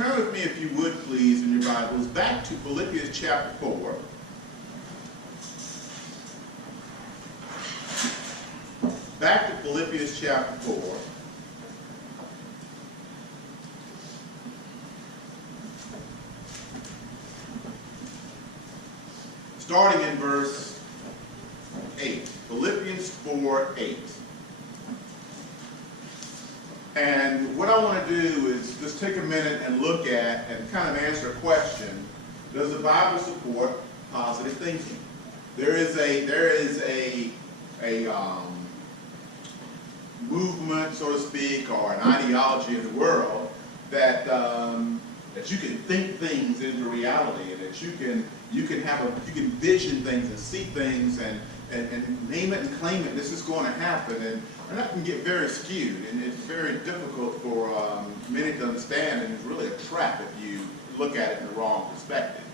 turn with me, if you would please, in your Bibles, back to Philippians chapter 4. Back to Philippians chapter 4. Starting in verse 8. Philippians 4:8. And what I want to do is just take a minute and look at and kind of answer a question. Does the Bible support positive thinking? There is a movement, so to speak, or an ideology in the world that that you can think things into reality, and that you can vision things and see things and name it and claim it. This is going to happen, and that can get very skewed, and it's very difficult for many to understand, and it's really a trap if you look at it in the wrong perspective.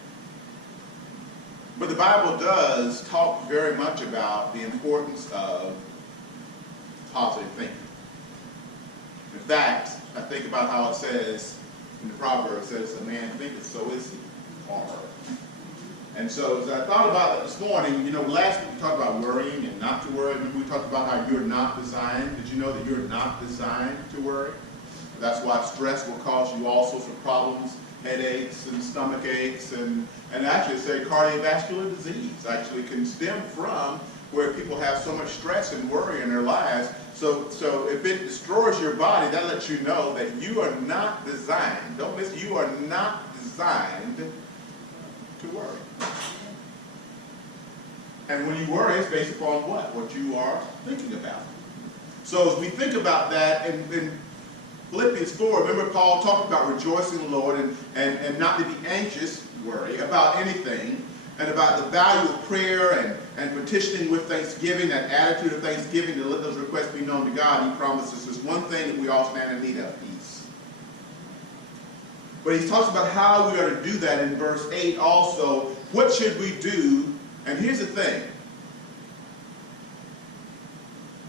But the Bible does talk very much about the importance of positive thinking. In fact, I think about how it says in the Proverbs, it says, "A man thinketh, so is he." And so as I thought about it this morning, last week we talked about worrying and not to worry. Remember we talked about how you're not designed. Did you know that you're not designed to worry? That's why stress will cause you all sorts of problems, headaches and stomach aches, and actually say cardiovascular disease actually can stem from where people have so much stress and worry in their lives. So if it destroys your body, that lets you know that you are not designed. Don't miss, you are not designed to worry. And when you worry, it's based upon what? What you are thinking about. So as we think about that in Philippians 4, remember Paul talked about rejoicing in the Lord and not to be anxious, worry, about anything, and about the value of prayer and petitioning with thanksgiving, that attitude of thanksgiving to let those requests be known to God. He promises us one thing that we all stand in need of: peace. But he talks about how we are to do that in verse 8 also. What should we do? And here's the thing.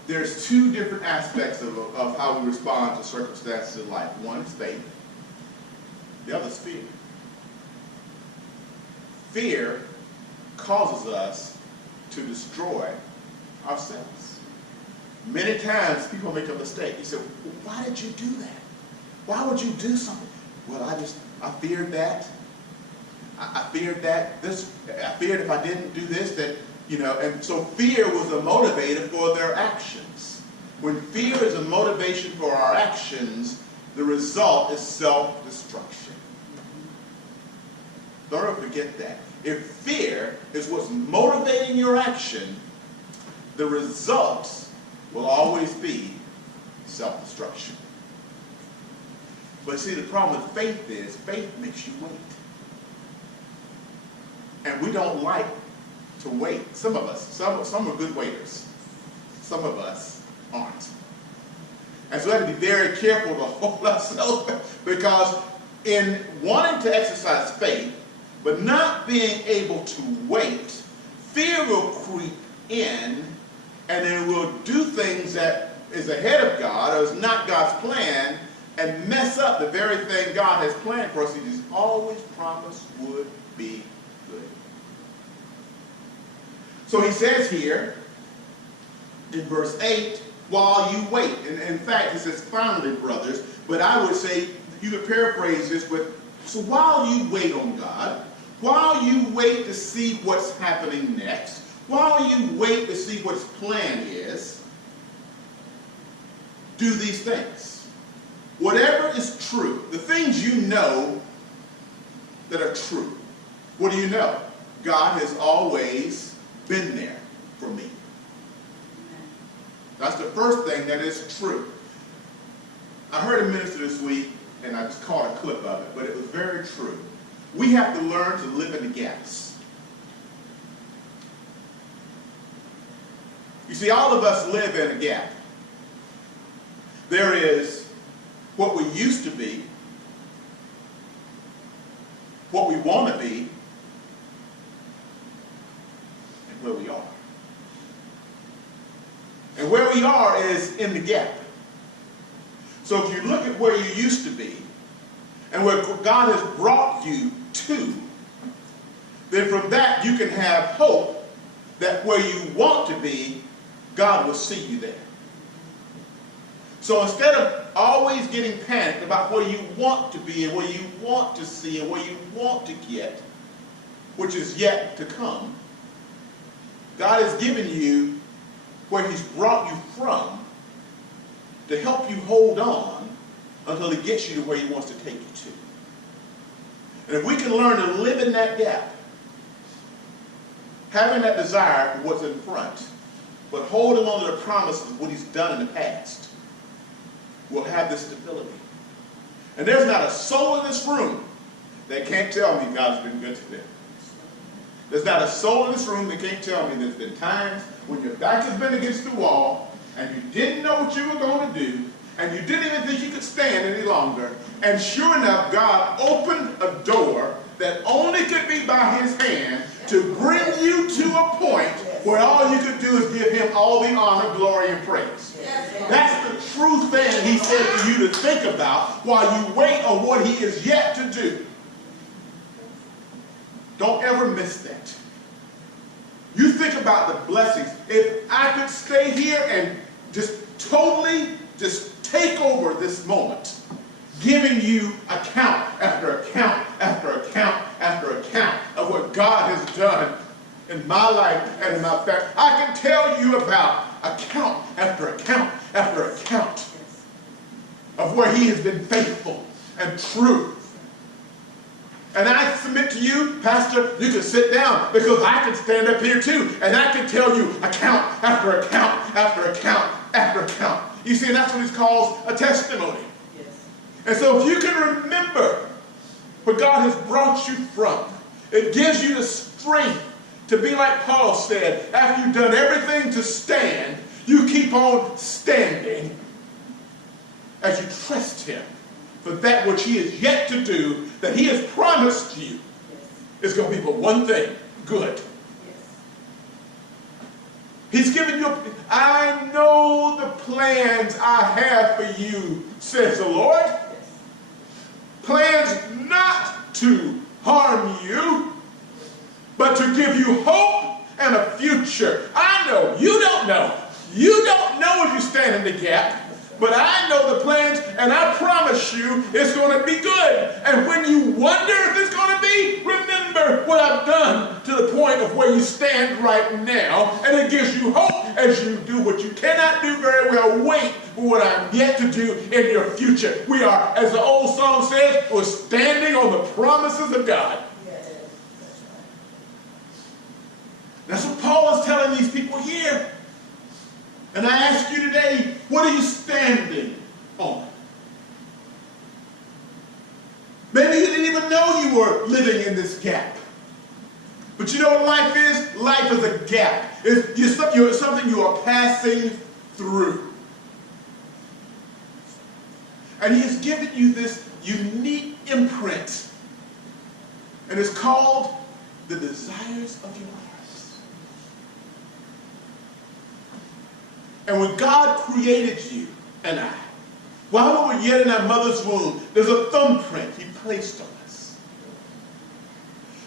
There's two different aspects of how we respond to circumstances in life. One is faith. The other is fear. Fear causes us to destroy ourselves. Many times people make a mistake. You say, well, why did you do that? Why would you do something? Well, I feared that. I feared that. I feared if I didn't do this, that, and so fear was a motivator for their actions. When fear is a motivation for our actions, the result is self-destruction. Don't ever forget that. If fear is what's motivating your action, the results will always be self-destruction. But see, the problem with faith is faith makes you wait. And we don't like to wait. Some of us, some are good waiters. Some of us aren't. And so we have to be very careful to hold ourselves back, because in wanting to exercise faith, but not being able to wait, fear will creep in, and then we'll do things that is ahead of God or is not God's plan, and mess up the very thing God has planned for us. He's always promised would be good. So he says here in verse 8, while you wait. And in fact, he says, finally, brothers, but I would say, you could paraphrase this with, so while you wait on God, while you wait to see what's happening next, while you wait to see what his plan is, do these things. Whatever is true, the things you know that are true. What do you know? God has always been there for me. That's the first thing that is true. I heard a minister this week, and I just caught a clip of it, but it was very true. We have to learn to live in the gaps. You see, all of us live in a gap. There is what we used to be, what we want to be, and where we are. And where we are is in the gap. So if you look at where you used to be, and where God has brought you to, then from that you can have hope that where you want to be, God will see you there. So instead of always getting panicked about where you want to be and where you want to see and where you want to get, which is yet to come, God has given you where he's brought you from to help you hold on until he gets you to where he wants to take you to. And if we can learn to live in that gap, having that desire for what's in front, but holding on to the promises of what he's done in the past, we'll have this stability. And there's not a soul in this room that can't tell me God's been good to them. There's not a soul in this room that can't tell me there's been times when your back has been against the wall and you didn't know what you were going to do and you didn't even think you could stand any longer. And sure enough, God opened a door that only could be by his hand to bring you to a point where all you could do is give him all the honor, glory, and praise. That's the true thing he said for you to think about while you wait on what he is yet to do. Don't ever miss that. You think about the blessings. If I could stay here and just totally just take over this moment, giving you account after account after account after account of what God has done in my life and in my family. I can tell you about account after account after account of where he has been faithful and true. And I submit to you, Pastor, you can sit down because I can stand up here too and I can tell you account after account after account after account. You see, and that's what he calls a testimony. Yes. And so if you can remember where God has brought you from, it gives you the strength to be like Paul said, after you've done everything to stand, you keep on standing as you trust him for that which he is yet to do, that he has promised you is going to be but one thing, good. He's given you, I know the plans I have for you, says the Lord. Plans not to harm you, but to give you hope and a future. I know, you don't know. You don't know if you stand in the gap. But I know the plans, and I promise you it's going to be good. And when you wonder if it's going to be, remember what I've done to the point of where you stand right now. And it gives you hope as you do what you cannot do very well. Wait for what I'm yet to do in your future. We are, as the old song says, we're standing on the promises of God. That's what Paul is telling these people here. And I ask you today, what are you standing on? Maybe you didn't even know you were living in this gap. But you know what life is? Life is a gap. It's something you are passing through. And he has given you this unique imprint. And it's called the desires of your heart. And when God created you and I, while we were yet in our mother's womb, there's a thumbprint he placed on us.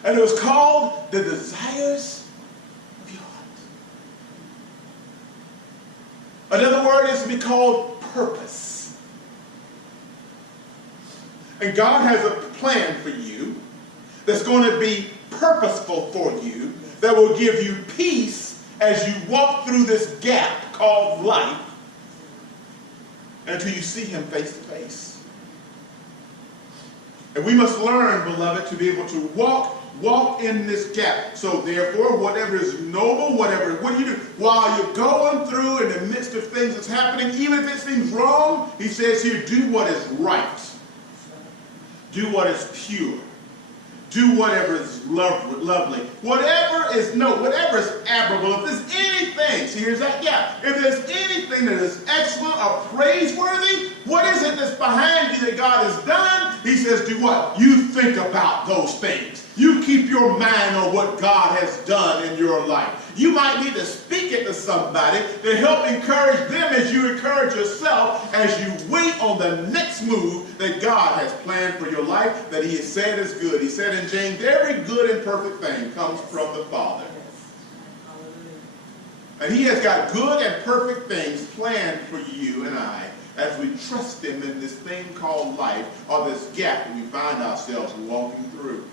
And it was called the desires of your heart. Another word is to be called purpose. And God has a plan for you that's going to be purposeful for you, that will give you peace as you walk through this gap called life until you see him face to face. And we must learn, beloved, to be able to walk in this gap. So therefore, whatever is noble, what do you do? While you're going through in the midst of things that's happening, even if it seems wrong, he says here, do what is right. Do what is pure. Do whatever is lovely. Whatever is admirable. If there's anything, see here's that gap. If there's anything that is excellent or praiseworthy, what is it that's behind you that God has done? He says, do what? You think about those things. You keep your mind on what God has done in your life. You might need to speak it to somebody to help encourage them as you encourage yourself as you wait on the next move that God has planned for your life, that he has said is good. He said in James, every good and perfect thing comes from the Father. And he has got good and perfect things planned for you and I as we trust him in this thing called life, or this gap that we find ourselves walking through.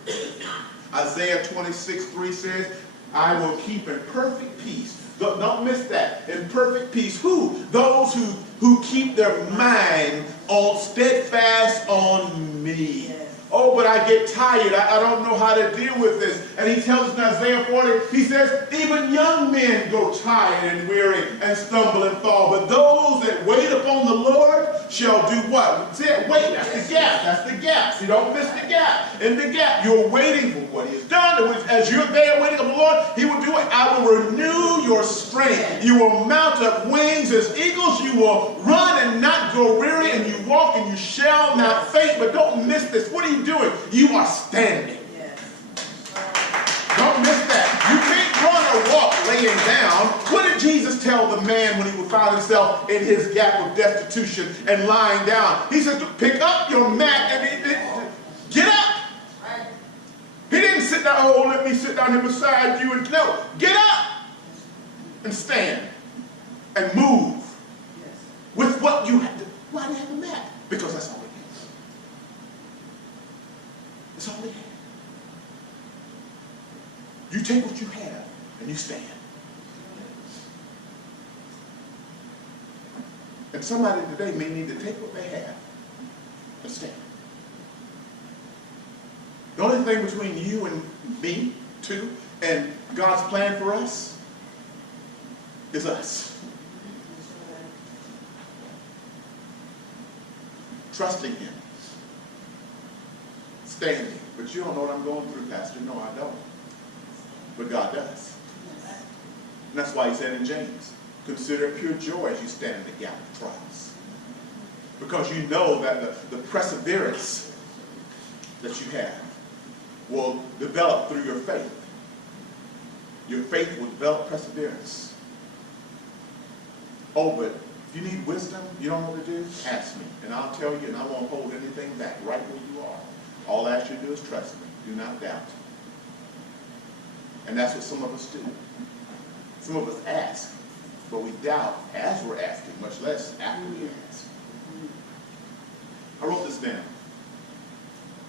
Isaiah 26:3 says, I will keep in perfect peace. Don't miss that. In perfect peace. Who? Those who keep their mind on steadfast on me. Oh, but I get tired. I don't know how to deal with this. And he tells us in Isaiah 40, he says, even young men go tired and weary and stumble and fall. But those that wait upon the Lord shall do what? Wait, that's the gap. That's the gap. So you don't miss the gap. In the gap, you're waiting for what he has done. As you're there waiting on the Lord, he will do it. I will renew your strength. You will mount up wings as eagles. You will run and not grow weary, and you walk and you shall not faint. But don't miss this. What are you doing? You are standing. Don't miss that. You can't run or walk laying down. What did Jesus tell the man when he would find himself in his gap of destitution and lying down? He said, pick up your mat and get up. He didn't sit down, oh, let me sit down here beside you. And no, get up and stand and move with what you have to. Why do you have a mat? Because that's all it is. That's all it is. You take what you have and you stand. And somebody today may need to take what they have and stand. The only thing between you and me, too, and God's plan for us is us. Trusting him. Standing. But you don't know what I'm going through, Pastor. No, I don't. But God does. And that's why he said in James, consider it pure joy as you stand in the gap of trials. Because you know that the perseverance that you have will develop through your faith. Your faith will develop perseverance. Oh, but if you need wisdom, you don't know what to do, ask me. And I'll tell you, and I won't hold anything back right where you are. All I ask you to do is trust me. Do not doubt. And that's what some of us do. Some of us ask, but we doubt as we're asking, much less after we ask. I wrote this down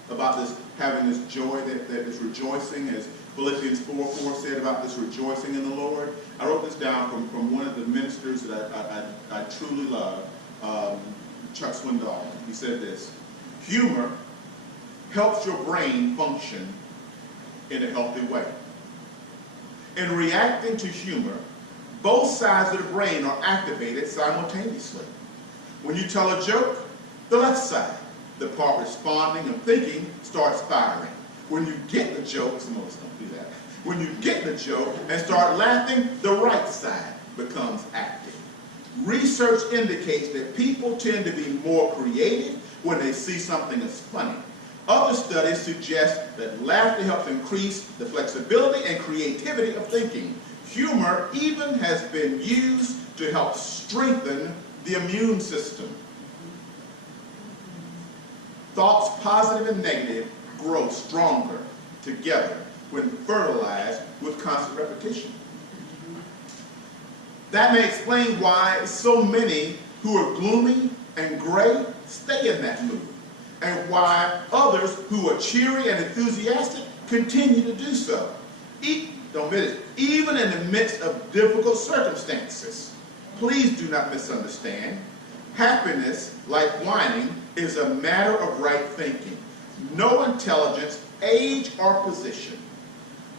about this, having this joy that is rejoicing, as Philippians 4:4 said about this rejoicing in the Lord. I wrote this down from one of the ministers that I truly love, Chuck Swindoll. He said this: humor helps your brain function in a healthy way. In reacting to humor, both sides of the brain are activated simultaneously. When you tell a joke, the left side, the part responding and thinking, starts firing. When you get the joke, some of us don't do that. When you get the joke and start laughing, the right side becomes active. Research indicates that people tend to be more creative when they see something that's funny. Other studies suggest that laughter helps increase the flexibility and creativity of thinking. Humor even has been used to help strengthen the immune system. Thoughts, positive and negative, grow stronger together when fertilized with constant repetition. That may explain why so many who are gloomy and gray stay in that mood, and why others who are cheery and enthusiastic continue to do so. Don't miss it. Even in the midst of difficult circumstances. Please do not misunderstand. Happiness, like whining, is a matter of right thinking. No intelligence, age, or position.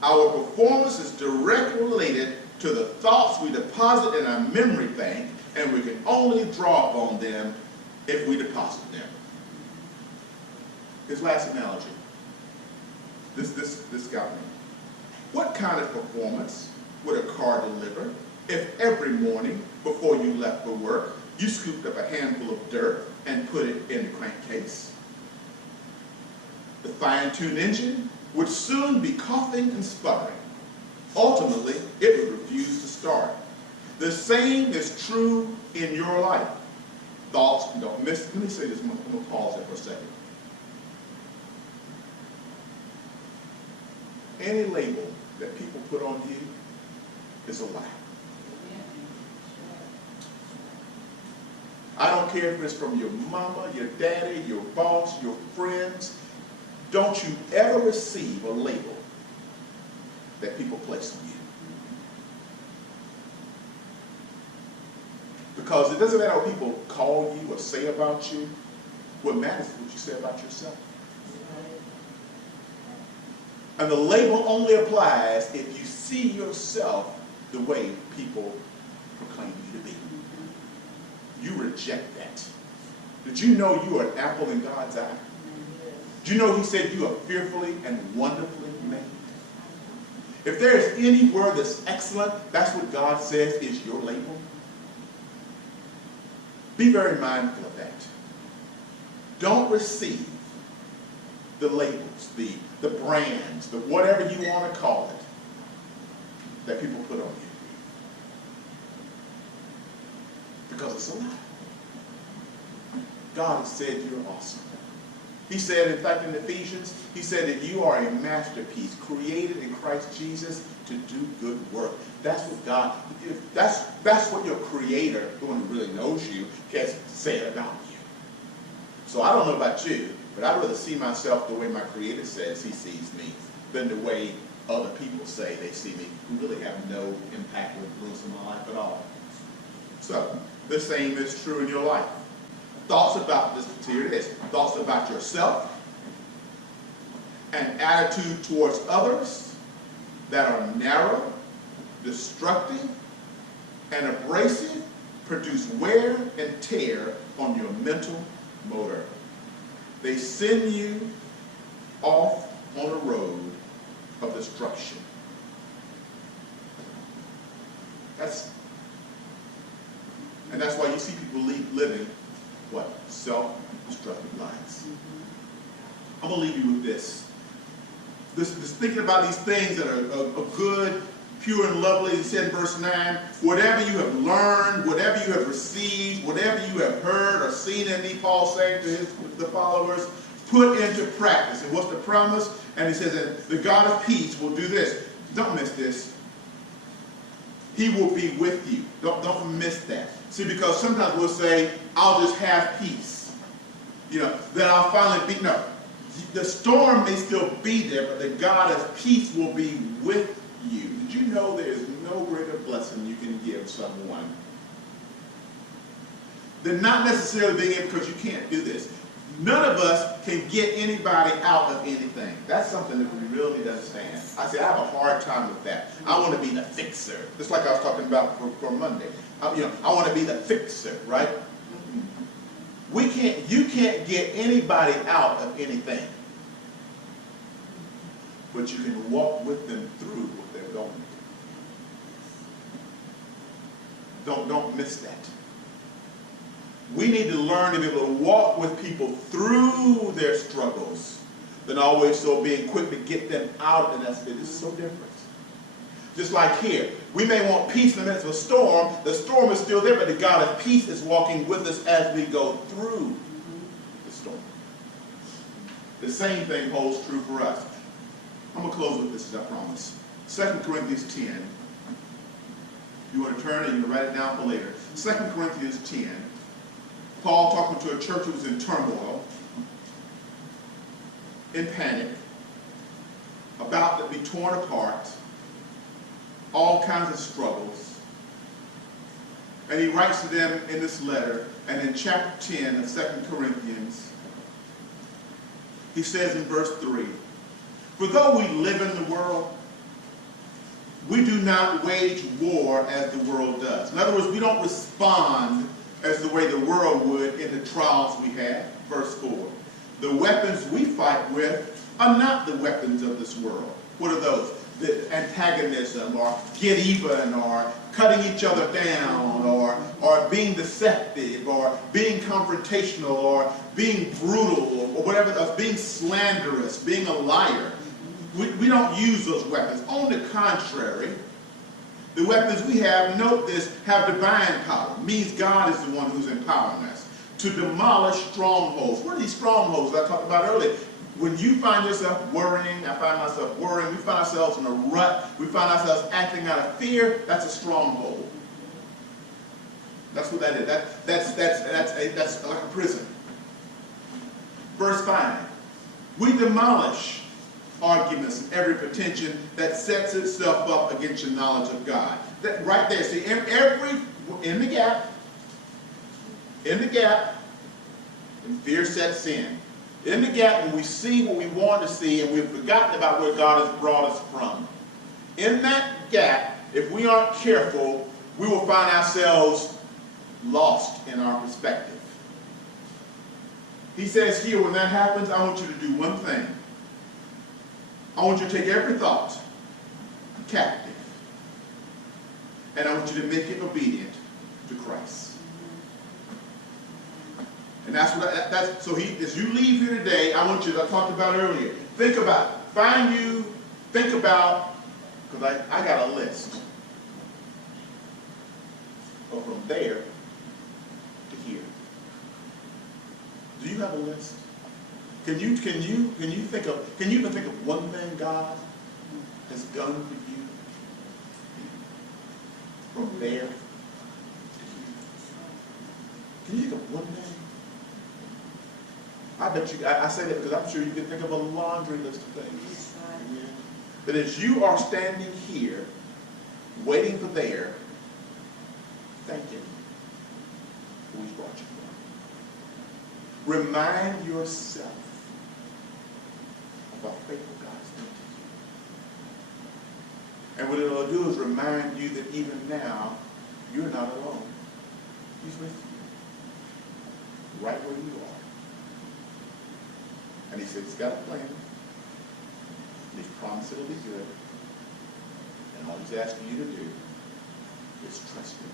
Our performance is directly related to the thoughts we deposit in our memory bank, and we can only draw upon them if we deposit them. His last analogy. This got me. What kind of performance would a car deliver if every morning before you left for work, you scooped up a handful of dirt and put it in the crankcase? The fine-tuned engine would soon be coughing and sputtering. Ultimately, it would refuse to start. The same is true in your life. thoughts. Let me say this. I'm going to pause there for a second. Any label that people put on you is a lie. I don't care if it's from your mama, your daddy, your boss, your friends. Don't you ever receive a label that people place on you. Because it doesn't matter what people call you or say about you. What matters is what you say about yourself. And the label only applies if you see yourself the way people proclaim you to be. You reject that. Did you know you are an apple in God's eye? Do you know he said you are fearfully and wonderfully made? If there is any word that's excellent, that's what God says is your label. Be very mindful of that. Don't receive the labels, the brands, the whatever you want to call it, that people put on you. Because it's a lie. God has said you're awesome. He said, in fact, in Ephesians, he said that you are a masterpiece created in Christ Jesus to do good work. That's what God, that's what your Creator, the one who really knows you, has said about you. So I don't know about you, but I'd rather see myself the way my Creator says he sees me than the way other people say they see me, who really have no impact or influence in my life at all. So, the same is true in your life. Thoughts about this, here it is, thoughts about yourself, an attitude towards others that are narrow, destructive, and abrasive produce wear and tear on your mental motor. They send you off on a road of destruction. And that's why you see people living, what? Self-destructive lives. I'm going to leave you with this. This thinking about these things that are good, pure, and lovely. He said in verse 9, whatever you have learned, whatever you have received, whatever you have heard or seen in me, Paul saying to the followers, put into practice. And what's the promise? And he says that the God of peace will do this. Don't miss this. He will be with you. Don't miss that. See, because sometimes we'll say, I'll just have peace. Then I'll finally be. No. The storm may still be there, but the God of peace will be with you. Did you know there is no greater blessing you can give someone than not necessarily being able, because you can't do this. None of us can get anybody out of anything. That's something that we really need to understand. I say I have a hard time with that. I want to be the fixer. Just like I was talking about for Monday. I want to be the fixer, right? You can't get anybody out of anything. But you can walk with them through what they're going through. Don't miss that. We need to learn to be able to walk with people through their struggles than always so being quick to get them out. And this is so different. Just like here, we may want peace in the midst of a storm. The storm is still there, but the God of peace is walking with us as we go through the storm. The same thing holds true for us. I'm going to close with this, as I promise. 2 Corinthians 10. You want to turn and you can write it down for later. 2 Corinthians 10. Paul talking to a church that was in turmoil, in panic, about to be torn apart, all kinds of struggles. And he writes to them in this letter, and in chapter 10 of 2 Corinthians, he says in verse 3, for though we live in the world, we do not wage war as the world does. In other words, we don't respond as the way the world would in the trials we have. Verse 4. The weapons we fight with are not the weapons of this world. What are those? The antagonism, or get even, or cutting each other down, or being deceptive, or being confrontational, or being brutal, or whatever else, being slanderous, being a liar. We don't use those weapons. On the contrary, the weapons we have, note this, have divine power. It means God is the one who's empowering us. to demolish strongholds. What are these strongholds that I talked about earlier? When you find yourself worrying, I find myself worrying, we find ourselves in a rut, we find ourselves acting out of fear, that's a stronghold. That's what that is. That's like a prison. Verse 5. We demolish arguments and every pretension that sets itself up against your knowledge of God. That, right there. See, in the gap, and fear sets in. In the gap, when we see what we want to see and we've forgotten about where God has brought us from. In that gap, if we aren't careful, we will find ourselves lost in our perspective. He says here, when that happens, I want you to do one thing. I want you to take every thought captive. And I want you to make it obedient to Christ. And that's what so as you leave here today, I want you to, I talked about earlier, think about, think about, because I got a list. But from there to here. Do you have a list? Can you even think of one thing God has done for you? From there to here. Can you think of one thing? I bet you, I say that because I'm sure you can think of a laundry list of things. Yeah. But as you are standing here, waiting for there, thank Him who He's brought you from. Remind yourself of how faithful God's been to you. And what it'll do is remind you that even now, you're not alone. He's with you. Right where you are. And He said He's got a plan. He's promised it'll be good. And all He's asking you to do is trust Him.